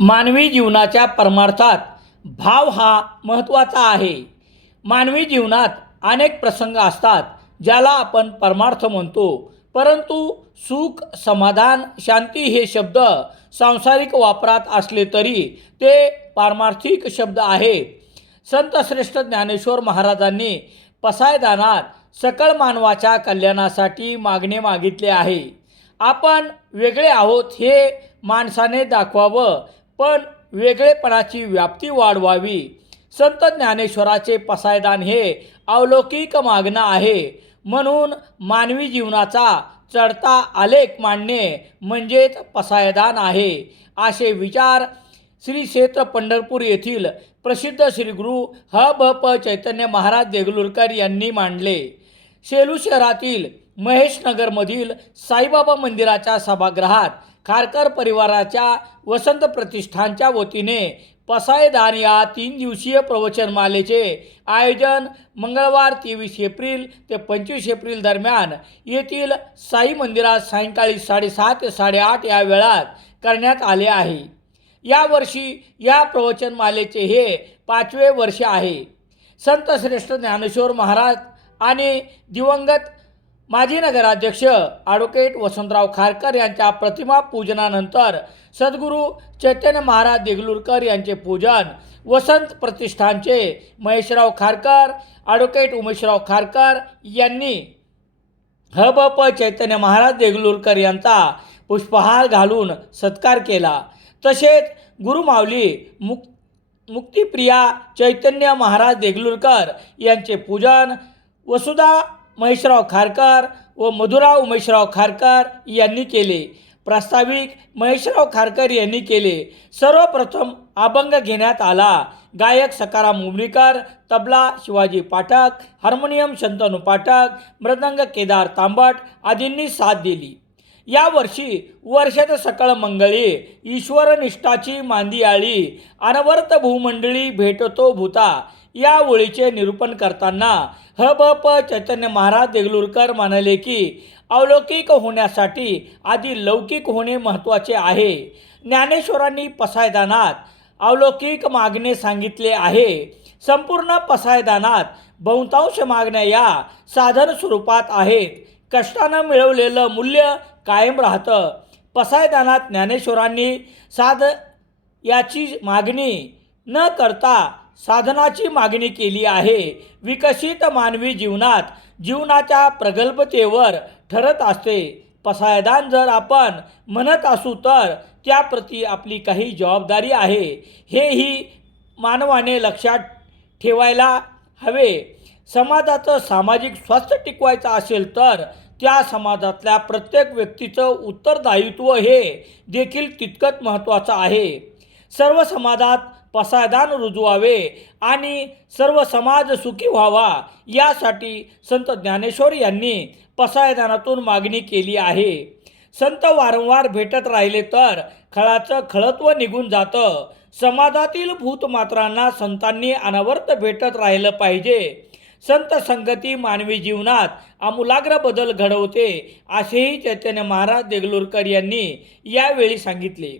मानवी जीवनाच्या परमार्थात भाव हा महत्त्वाचा आहे. मानवी जीवनात अनेक प्रसंग असतात ज्याला आपण परमार्थ म्हणतो. परंतु सुख समाधान शांती हे शब्द सांसारिक वापरात असले तरी ते पारमार्थिक शब्द आहेत संतश्रेष्ठ ज्ञानेश्वर महाराजांनी पसायदानात सकळ मानवाच्या कल्याणासाठी मागणे मागितले आहे. आपण वेगळे आहोत हे माणसाने दाखवावं पण वेगळेपणाची व्याप्ती वाढवावी. संत ज्ञानेश्वराचे पसायदान हे अवलौकिक मागणं आहे. म्हणून मानवी जीवनाचा चढता आलेख मांडणे म्हणजेच पसायदान आहे. असे विचार श्री क्षेत्र पंढरपूर येथील प्रसिद्ध श्रीगुरु ह भ प चैतन्य महाराज देगलूरकर यांनी मांडले. सेलू शहरातील महेशनगरमधील साईबाबा मंदिराच्या सभागृहात खारकर परिवाराच्या वसंत प्रतिष्ठानच्या वतीने पसायदान या तीन दिवसीय प्रवचनमालेचे आयोजन मंगळवार तेवीस एप्रिल ते पंचवीस एप्रिल दरम्यान येथील साई मंदिरात सायंकाळी साडेसहा ते साडेआठ या वेळात करण्यात आले आहे. यावर्षी या प्रवचनमालेचे हे पाचवे वर्ष आहे. संत श्रेष्ठ ज्ञानेश्वर महाराज आणि दिवंगत माजी नगराध्यक्ष ॲडव्होकेट वसंतराव खारकर यांच्या प्रतिमा पूजनानंतर सद्गुरू चैतन्य महाराज देगलूरकर यांचे पूजन वसंत प्रतिष्ठानचे महेशराव खारकर ॲडव्होकेट उमेशराव खारकर यांनी ह ब प चैतन्य महाराज देगलूरकर यांचा पुष्पहार घालून सत्कार केला. तसेच गुरुमावली मुक मुक्तिप्रिया चैतन्य महाराज देगलूरकर यांचे पूजन वसुधा महेशराव खारकर व मधुराव महेशराव खारकर यांनी केले. प्रास्ताविक महेशराव खारकर यांनी केले. सर्वप्रथम अभंग घेण्यात आला. गायक सकाराम उमरीकर तबला शिवाजी पाठक हार्मोनियम शंतनू पाठक मृदंग केदार तांबट आदींनी साथ दिली. यावर्षी वर्षात सकळ मंगळी ईश्वरनिष्ठाची मांदी आळी अनवर्त भूमंडळी भेटतो भूता या ओळीचे निरूपण करताना ह ब प चैतन्य महाराज देगलूरकर म्हणाले की अवलौकिक होण्यासाठी आधी लौकिक होणे महत्त्वाचे आहे. ज्ञानेश्वरांनी पसायदानात अवलौकिक मागणे सांगितले आहे. संपूर्ण पसायदानात बहुतांश मागण्या या साधन स्वरूपात आहेत. कष्टानं मिळवलेलं मूल्य कायम राहतं. पसायदानात ज्ञानेश्वरांनी साध याची मागणी न करता साधनाची मागणी केली आहे. विकसित मानवी जीवनात जीवनाच्या प्रगल्भतेवर ठरत असते. पसायदान जर आपण म्हणत असू तर त्याप्रती आपली काही जबाबदारी आहे. हेही मानवाने लक्षात ठेवायला हवे. समाजाचं सामाजिक स्वास्थ्य टिकवायचं असेल तर त्या समाजातल्या प्रत्येक व्यक्तीचं उत्तरदायित्व हे देखील तितकंच महत्त्वाचं आहे. सर्व समाजात पसायदान रुजवावे आणि सर्व समाज सुखी व्हावा यासाठी संत ज्ञानेश्वर यांनी पसायदानातून मागणी केली आहे. संत वारंवार भेटत राहिले तर खळाचं खळत्व निघून जातं. समाजातील भूतमात्रांना संतांनी अनवर्त भेटत राहिलं पाहिजे. संत संगती मानवी जीवनात आमूलाग्र बदल घडवते असेही चैतन्य महाराज देगलूरकर यांनी यावेळी सांगितले.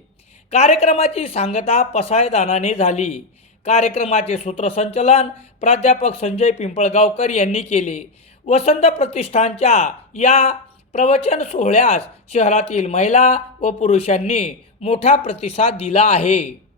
कार्यक्रमाची सांगता पसायदानाने झाली. कार्यक्रमाचे सूत्रसंचलन प्राध्यापक संजय पिंपळगावकर यांनी केले. वसंत प्रतिष्ठानच्या या प्रवचन सोहळ्यास शहरातील महिला व पुरुषांनी मोठा प्रतिसाद दिला आहे.